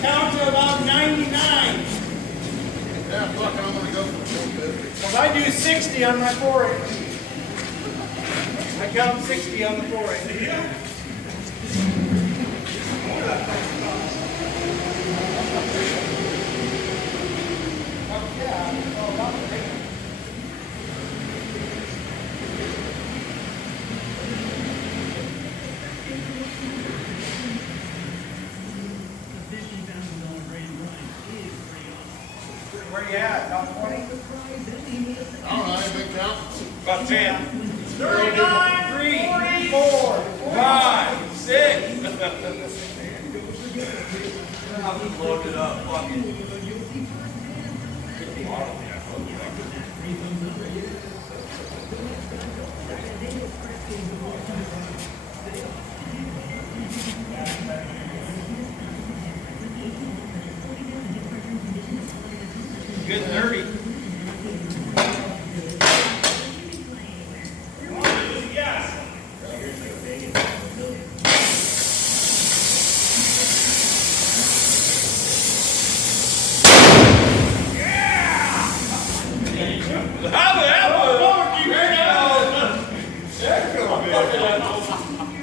Count to about 99. Yeah, fuck it, I'm gonna go for 450. Because I do 60 on my forage. I count 60 on the forage. Where you at? About 20? I don't know, any big count? About 10. 39, 3, 4, 5, 6. I'll just load it up. Fuck it. Good 30.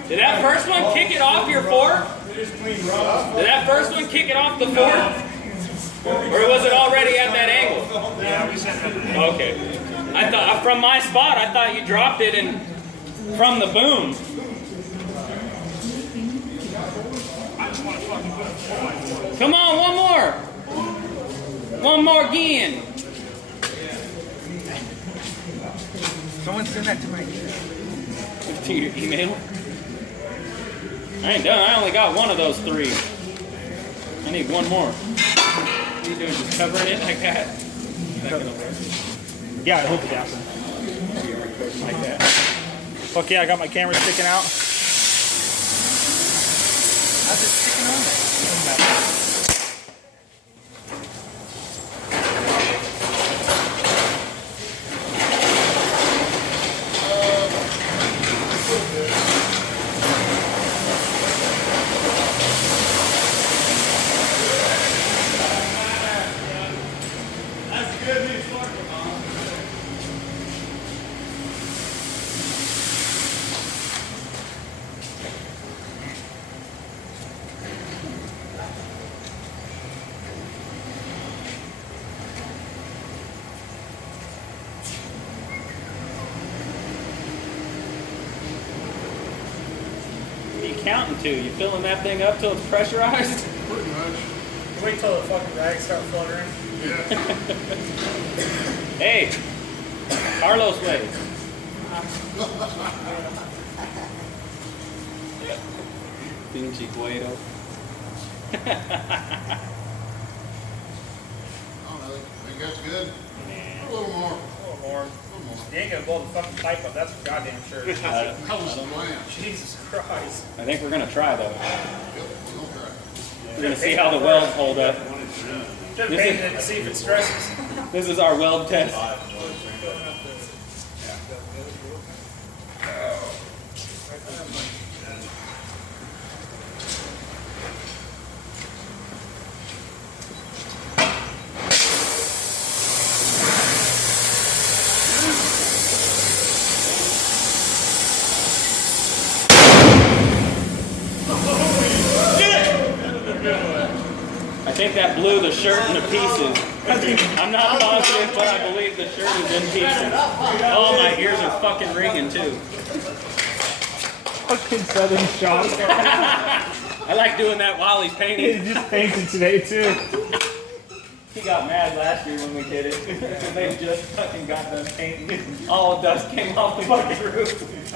Did that first one kick it off your fork? Did that first one kick it off the fork? Or was it already at that angle? Yeah, we sent that. Okay. I thought from my spot, I thought you dropped it in from the boom. Come on, one more. One more again. Someone send that to my email. To your email. I ain't done. I only got one of those 3. I need one more. What are you doing? Just covering it like that? Yeah, I hope it down. Like that. Fuck yeah, I got my camera sticking out. How's it sticking on there? What are you counting to? You filling that thing up till it's pressurized? Pretty much. Wait till the fucking rags start fluttering. Yeah. Hey, Carlos way. Pinche Guido. I don't know, think that's good? A little more. A little more. You ain't gonna blow the fucking pipe up, that's for goddamn sure. That was the plan. Jesus Christ. I think we're gonna try though. Yep, we'll try. We're gonna see how the welds hold up. Just painted it to see if it stresses. This is our weld test. I think that blew the shirt into pieces. I'm not positive, but I believe the shirt is in pieces. Oh, my ears are fucking ringing too. Fucking southern shock. I like doing that while he's He painting. just painted today too. He got mad last year when we did it. They just fucking got done painting. All dust came off the fucking roof.